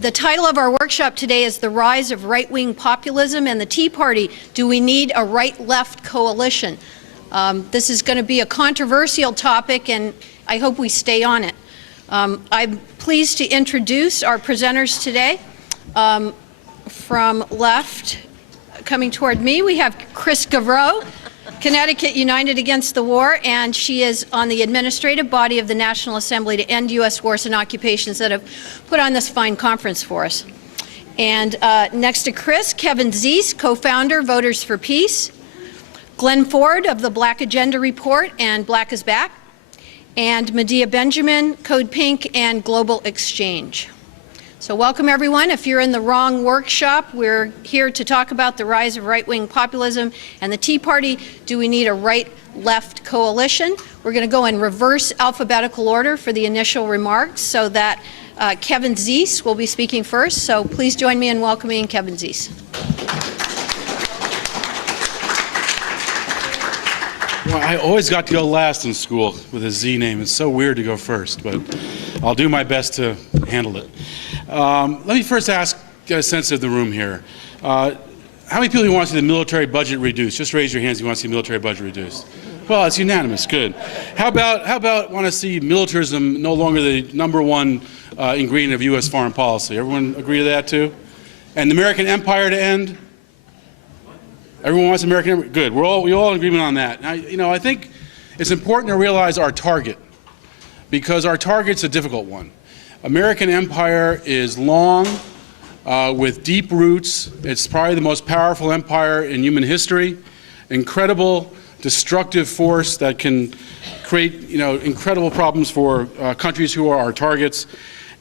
The title of our workshop today is The Rise of Right-Wing Populism and the Tea Party. Do we need a right-left coalition? This is going to be a controversial topic, and I hope we stay on it. I'm pleased to introduce our presenters today. From left, coming toward me, we have Chris Gavreau, Connecticut United Against the War, and she is on the administrative body of the National Assembly to End U.S. Wars and Occupations that have put on this fine conference for us. And next to Chris, Kevin Zeese, co-founder, Voters for Peace, Glenn Ford of the Black Agenda Report and Black is Back, and Medea Benjamin, Code Pink and Global Exchange. So welcome everyone. If you're in the wrong workshop, we're here to talk about the rise of right-wing populism and the Tea Party. Do we need a right-left coalition? We're going to go in reverse alphabetical order for the initial remarks so that Kevin Zeese will be speaking first. So please join me in welcoming Kevin Zeese. Well, I always got to go last in school with a Z name. It's so weird to go first, but I'll do my best to handle it. Let me first get a sense of the room here. How many people want to see the military budget reduced? Just raise your hands if you want to see the military budget reduced. Well, it's unanimous. Good. How about want to see militarism no longer the #1 ingredient of U.S. foreign policy? Everyone agree to that too? And the American empire to end? Everyone wants American empire? Good. We're all in agreement on that. Now, I think it's important to realize our target, because our target's a difficult one. American empire is long, with deep roots. It's probably the most powerful empire in human history. Incredible destructive force that can create, incredible problems for countries who are our targets.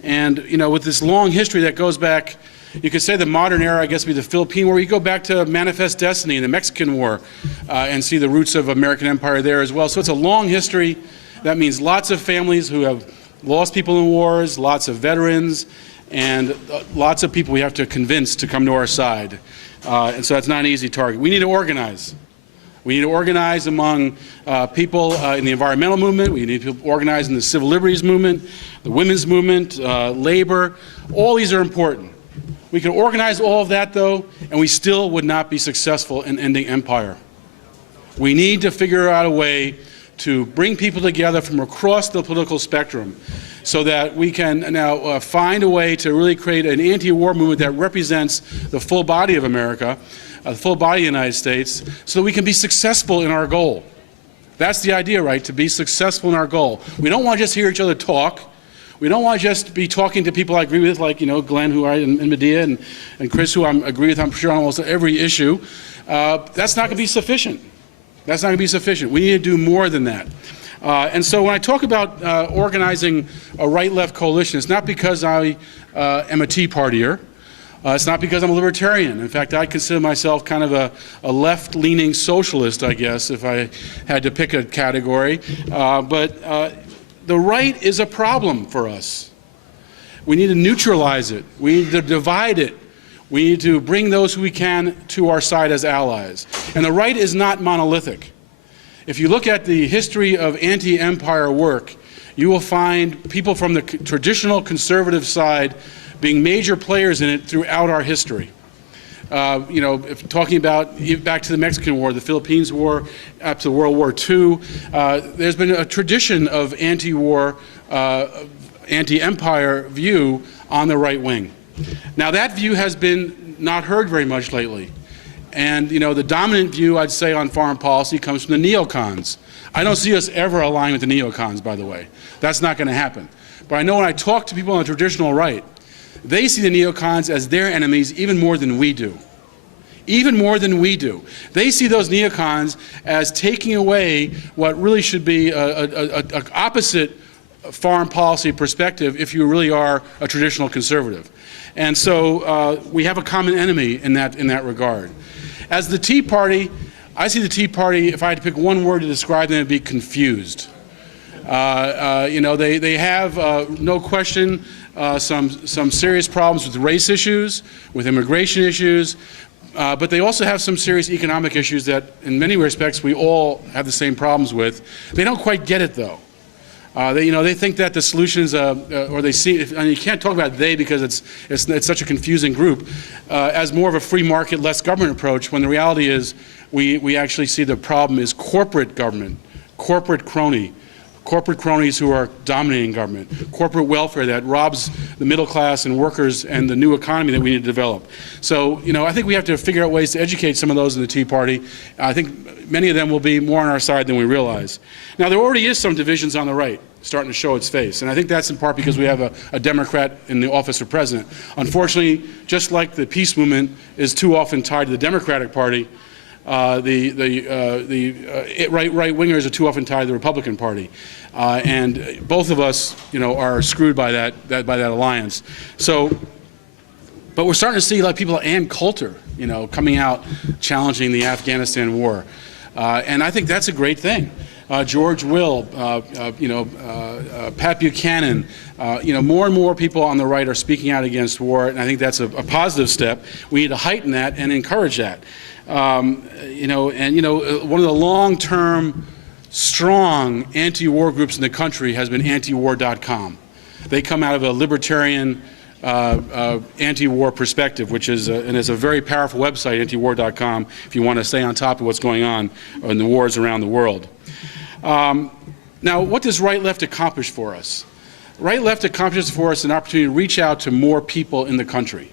And, with this long history that goes back, you could say the modern era, I guess, would be the Philippine War. You go back to Manifest Destiny and the Mexican War and see the roots of American empire there as well. So it's a long history. That means lots of families who have lost people in wars, lots of veterans, and lots of people we have to convince to come to our side. And so that's not an easy target. We need to organize. We need to organize among people in the environmental movement. We need to organize in the civil liberties movement, the women's movement, labor. All these are important. We can organize all of that, though, and we still would not be successful in ending empire. We need to figure out a way to bring people together from across the political spectrum so that we can now find a way to really create an anti-war movement that represents the full body of America, the full body of the United States, so that we can be successful in our goal. That's the idea, right? To be successful in our goal. We don't want to just hear each other talk. We don't want to just be talking to people I agree with, like, Glenn, and Medea, and Chris, who I agree with, I'm sure, on almost every issue. That's not going to be sufficient. That's not going to be sufficient. We need to do more than that. And so when I talk about organizing a right-left coalition, it's not because I am a Tea Partier. It's not because I'm a libertarian. In fact, I consider myself kind of a left-leaning socialist, I guess, if I had to pick a category. But the right is a problem for us. We need to neutralize it. We need to divide it. We need to bring those who we can to our side as allies. And the right is not monolithic. If you look at the history of anti-empire work, you will find people from the traditional conservative side being major players in it throughout our history. If talking about back to the Mexican War, the Philippines War, up to World War II, there's been a tradition of anti-war, anti-empire view on the right wing. Now that view has been not heard very much lately. And the dominant view, I'd say, on foreign policy comes from the neocons. I don't see us ever aligning with the neocons, by the way. That's not going to happen. But I know when I talk to people on the traditional right, they see the neocons as their enemies even more than we do. Even more than we do. They see those neocons as taking away what really should be an opposite foreign policy perspective if you really are a traditional conservative. And so we have a common enemy in that regard. As the Tea Party, I see the Tea Party, if I had to pick one word to describe them, it'd be confused. They have, no question, some serious problems with race issues, with immigration issues, but they also have some serious economic issues that, in many respects, we all have the same problems with. They don't quite get it, though. They think that the solutions, or they see, and you can't talk about they because it's such a confusing group, as more of a free market, less government approach, when the reality is we actually see the problem is corporate government, corporate cronies who are dominating government, corporate welfare that robs the middle class and workers and the new economy that we need to develop. So, I think we have to figure out ways to educate some of those in the Tea Party. I think many of them will be more on our side than we realize. Now, there already is some divisions on the right starting to show its face, and I think that's in part because we have a Democrat in the office of president. Unfortunately, just like the peace movement is too often tied to the Democratic Party, right wingers are too often tied to the Republican Party, and both of us, are screwed by that alliance. So, but we're starting to see like people like Ann Coulter, coming out challenging the Afghanistan war, and I think that's a great thing. George Will, Pat Buchanan, more and more people on the right are speaking out against war, and I think that's a positive step. We need to heighten that and encourage that. One of the long-term, strong anti-war groups in the country has been antiwar.com. They come out of a libertarian anti-war perspective, which is and it's a very powerful website, antiwar.com, if you want to stay on top of what's going on in the wars around the world. Now, what does right-left accomplish for us? Right-left accomplishes for us an opportunity to reach out to more people in the country.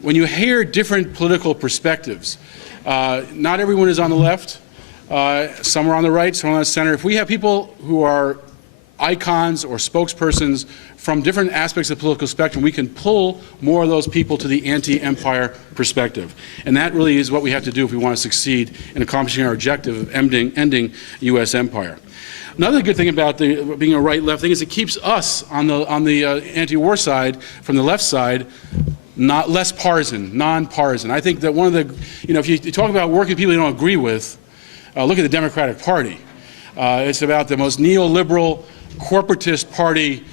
When you hear different political perspectives, not everyone is on the left, some are on the right, some are on the center. If we have people who are icons or spokespersons from different aspects of the political spectrum, we can pull more of those people to the anti-empire perspective. And that really is what we have to do if we want to succeed in accomplishing our objective of ending U.S. empire. Another good thing about being a right-left thing is it keeps us on the anti-war side, from the left side, less partisan, non-partisan. I think that one of the, if you talk about working people you don't agree with, look at the Democratic Party. It's about the most neoliberal, corporatist party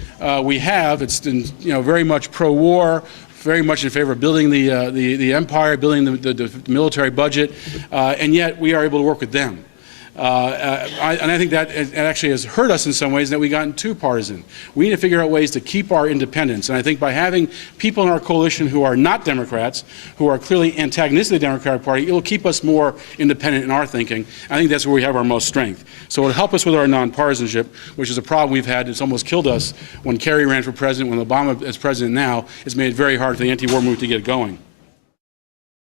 we have. It's very much pro-war, very much in favor of building the empire, building the military budget, and yet we are able to work with them. And I think that it actually has hurt us in some ways that we've gotten too partisan. We need to figure out ways to keep our independence. And I think by having people in our coalition who are not Democrats, who are clearly antagonistic to the Democratic Party, it will keep us more independent in our thinking. I think that's where we have our most strength. So it will help us with our nonpartisanship, which is a problem we've had. It's almost killed us when Kerry ran for president, when Obama is president now. It's made it very hard for the anti-war movement to get going.